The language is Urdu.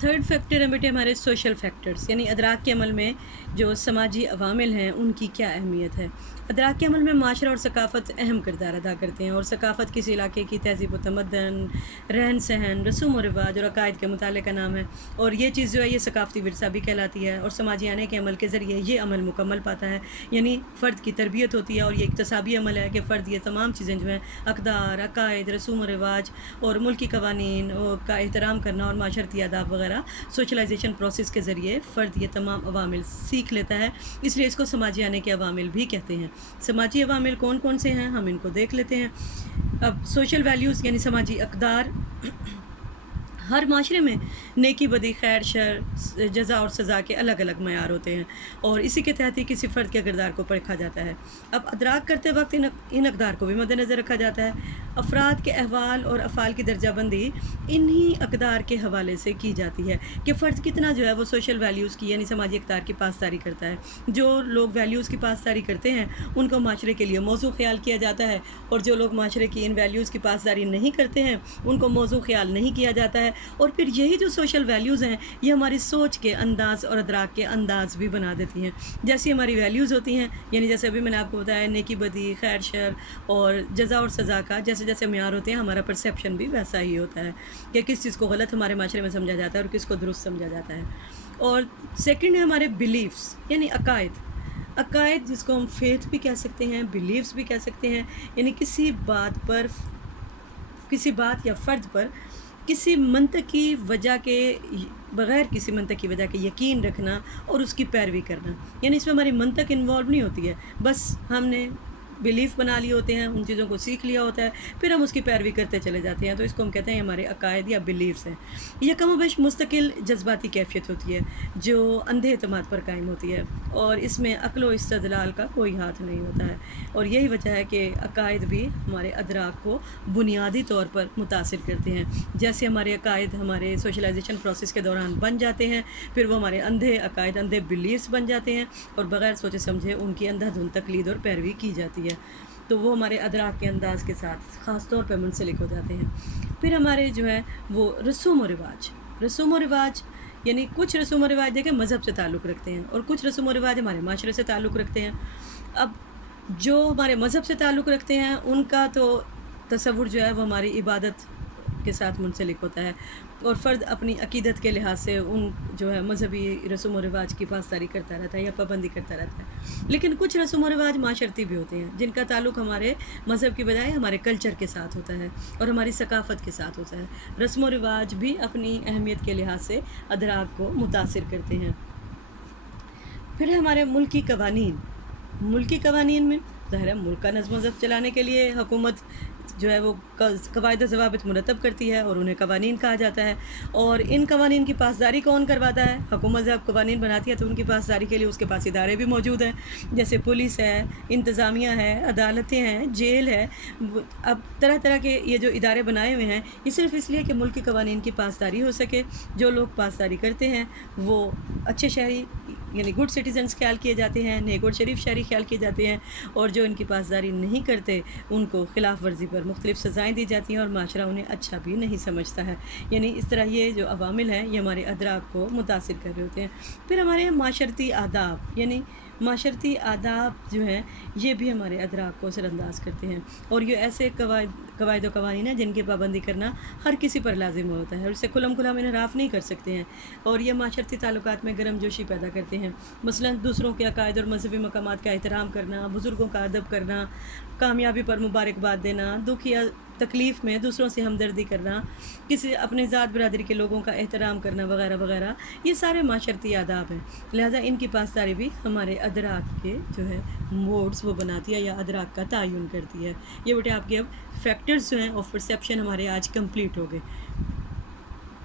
تھرڈ فیکٹر ہے بیٹے ہمارے سوشل فیکٹرز، یعنی ادراک کے عمل میں جو سماجی عوامل ہیں ان کی کیا اہمیت ہے۔ ادراک کے عمل میں معاشرہ اور ثقافت اہم کردار ادا کرتے ہیں، اور ثقافت کسی علاقے کی تہذیب و تمدن، رہن سہن، رسوم و رواج اور عقائد کے مطالعے کا نام ہے، اور یہ چیز جو ہے یہ ثقافتی ورثہ بھی کہلاتی ہے، اور سماجی آنے کے عمل کے ذریعے یہ عمل مکمل پاتا ہے، یعنی فرد کی تربیت ہوتی ہے، اور یہ اکتسابی عمل ہے کہ فرد یہ تمام چیزیں جو ہیں اقدار، عقائد، رسوم و رواج اور ملکی قوانین کا احترام کرنا اور معاشرتی آداب وغیرہ سوشلائزیشن پروسیس کے ذریعے فرد یہ تمام عوامل سیکھ لیتا ہے، اس لیے اس کو سماجی آنے کے عوامل بھی کہتے ہیں۔ سماجی عوامل کون کون سے ہیں ہم ان کو دیکھ لیتے ہیں۔ اب سوشل ویلیوز یعنی سماجی اقدار، ہر معاشرے میں نیکی بدی، خیر شر، جزا اور سزا کے الگ الگ معیار ہوتے ہیں، اور اسی کے تحت ہی کسی فرد کے کردار کو پرکھا جاتا ہے۔ اب ادراک کرتے وقت ان اقدار کو بھی مد نظر رکھا جاتا ہے۔ افراد کے احوال اور افعال کی درجہ بندی انہی اقدار کے حوالے سے کی جاتی ہے کہ فرد کتنا جو ہے وہ سوشل ویلیوز کی یعنی سماجی اقدار کی پاسداری کرتا ہے۔ جو لوگ ویلیوز کی پاسداری کرتے ہیں ان کو معاشرے کے لیے موضوع خیال کیا جاتا ہے، اور جو لوگ معاشرے کی ان ویلیوز کی پاسداری نہیں کرتے ہیں ان کو موضوع خیال نہیں کیا جاتا ہے، اور پھر یہی جو سوشل ویلیوز ہیں یہ ہماری سوچ کے انداز اور ادراک کے انداز بھی بنا دیتی ہیں۔ جیسی ہماری ویلیوز ہوتی ہیں، یعنی جیسے ابھی میں نے آپ کو بتایا نیکی بدی، خیر شر اور جزا اور سزا کا جیسے جیسے معیار ہوتے ہیں ہمارا پرسیپشن بھی ویسا ہی ہوتا ہے کہ کس چیز کو غلط ہمارے معاشرے میں سمجھا جاتا ہے اور کس کو درست سمجھا جاتا ہے۔ اور سیکنڈ ہے ہمارے بلیفس یعنی عقائد۔ عقائد جس کو ہم فیتھ بھی کہہ سکتے ہیں، بلیفس بھی کہہ سکتے ہیں، یعنی کسی بات یا فرد پر کسی منطقی وجہ کے بغیر کسی منطقی وجہ کے یقین رکھنا اور اس کی پیروی کرنا، یعنی اس میں ہماری منطق انوالو نہیں ہوتی ہے، بس ہم نے بلیف بنا لیے ہوتے ہیں، ان چیزوں کو سیکھ لیا ہوتا ہے، پھر ہم اس کی پیروی کرتے چلے جاتے ہیں، تو اس کو ہم کہتے ہیں ہمارے عقائد یا بلیفس ہیں۔ یہ کم و بیش مستقل جذباتی کیفیت ہوتی ہے جو اندھے اعتماد پر قائم ہوتی ہے، اور اس میں عقل و استدلال کا کوئی ہاتھ نہیں ہوتا ہے، اور یہی وجہ ہے کہ عقائد بھی ہمارے ادراک کو بنیادی طور پر متاثر کرتے ہیں۔ جیسے ہمارے عقائد ہمارے سوشلائزیشن پروسیس کے دوران بن جاتے ہیں، پھر وہ ہمارے اندھے عقائد، اندھے بلیفس بن جاتے ہیں، اور بغیر سوچے سمجھے ان کی اندھا دھند تقلید اور پیروی کی جاتی ہے، تو وہ ہمارے ادراک کے انداز کے ساتھ خاص طور پہ منسلک ہو جاتے ہیں۔ پھر ہمارے جو ہے وہ رسوم و رواج یعنی کچھ رسوم و رواج دیکھیں مذہب سے تعلق رکھتے ہیں، اور کچھ رسوم و رواج ہمارے معاشرے سے تعلق رکھتے ہیں۔ اب جو ہمارے مذہب سے تعلق رکھتے ہیں ان کا تو تصور جو ہے وہ ہماری عبادت کے ساتھ منسلک ہوتا ہے، اور فرد اپنی عقیدت کے لحاظ سے ان جو ہے مذہبی رسوم و رواج کی پاسداری کرتا رہتا ہے یا پابندی کرتا رہتا ہے۔ لیکن کچھ رسوم و رواج معاشرتی بھی ہوتے ہیں جن کا تعلق ہمارے مذہب کی بجائے ہمارے کلچر کے ساتھ ہوتا ہے اور ہماری ثقافت کے ساتھ ہوتا ہے۔ رسم و رواج بھی اپنی اہمیت کے لحاظ سے ادراک کو متاثر کرتے ہیں۔ پھر ہمارے ملکی قوانین میں ظاہر ہے ملک کا نظم و ضبط چلانے کے لیے حکومت جو ہے وہ قواعد و ضوابط مرتب کرتی ہے، اور انہیں قوانین کہا جاتا ہے، اور ان قوانین کی پاسداری کون کرواتا ہے؟ حکومت جب قوانین بناتی ہے تو ان کی پاسداری کے لیے اس کے پاس ادارے بھی موجود ہیں، جیسے پولیس ہے، انتظامیہ ہے، عدالتیں ہیں، جیل ہے۔ اب طرح طرح کے یہ جو ادارے بنائے ہوئے ہیں یہ صرف اس لیے کہ ملک کی قوانین کی پاسداری ہو سکے۔ جو لوگ پاسداری کرتے ہیں وہ اچھے شہری یعنی گڈ سٹیزنز خیال کیے جاتے ہیں، نیک اور شریف شہری خیال کیے جاتے ہیں، اور جو ان کی پاسداری نہیں کرتے ان کو خلاف ورزی پر مختلف سزائیں دی جاتی ہیں، اور معاشرہ انہیں اچھا بھی نہیں سمجھتا ہے۔ یعنی اس طرح یہ جو عوامل ہیں یہ ہمارے ادراک کو متاثر کر رہے ہوتے ہیں۔ پھر ہمارے معاشرتی آداب یعنی معاشرتی آداب جو ہیں یہ بھی ہمارے ادراک کو اثر انداز کرتے ہیں، اور یہ ایسے قواعد و قوانین ہیں جن کی پابندی کرنا ہر کسی پر لازم ہوتا ہے، اور اسے کھلم کھلا ہم انحراف نہیں کر سکتے ہیں، اور یہ معاشرتی تعلقات میں گرم جوشی پیدا کرتے ہیں۔ مثلا دوسروں کے عقائد اور مذہبی مقامات کا احترام کرنا، بزرگوں کا ادب کرنا، کامیابی پر مبارکباد دینا، دکھ یا تکلیف میں دوسروں سے ہمدردی کرنا، کسی اپنے ذات برادری کے لوگوں کا احترام کرنا وغیرہ وغیرہ، یہ سارے معاشرتی آداب ہیں، لہٰذا ان کی پاسداری بھی ہمارے ادراک کے جو ہے موڈز وہ بناتی ہے یا ادراک کا تعین کرتی ہے۔ یہ بیٹے آپ کے اب فیکٹرز جو ہیں آف پرسیپشن ہمارے آج کمپلیٹ ہو گئے۔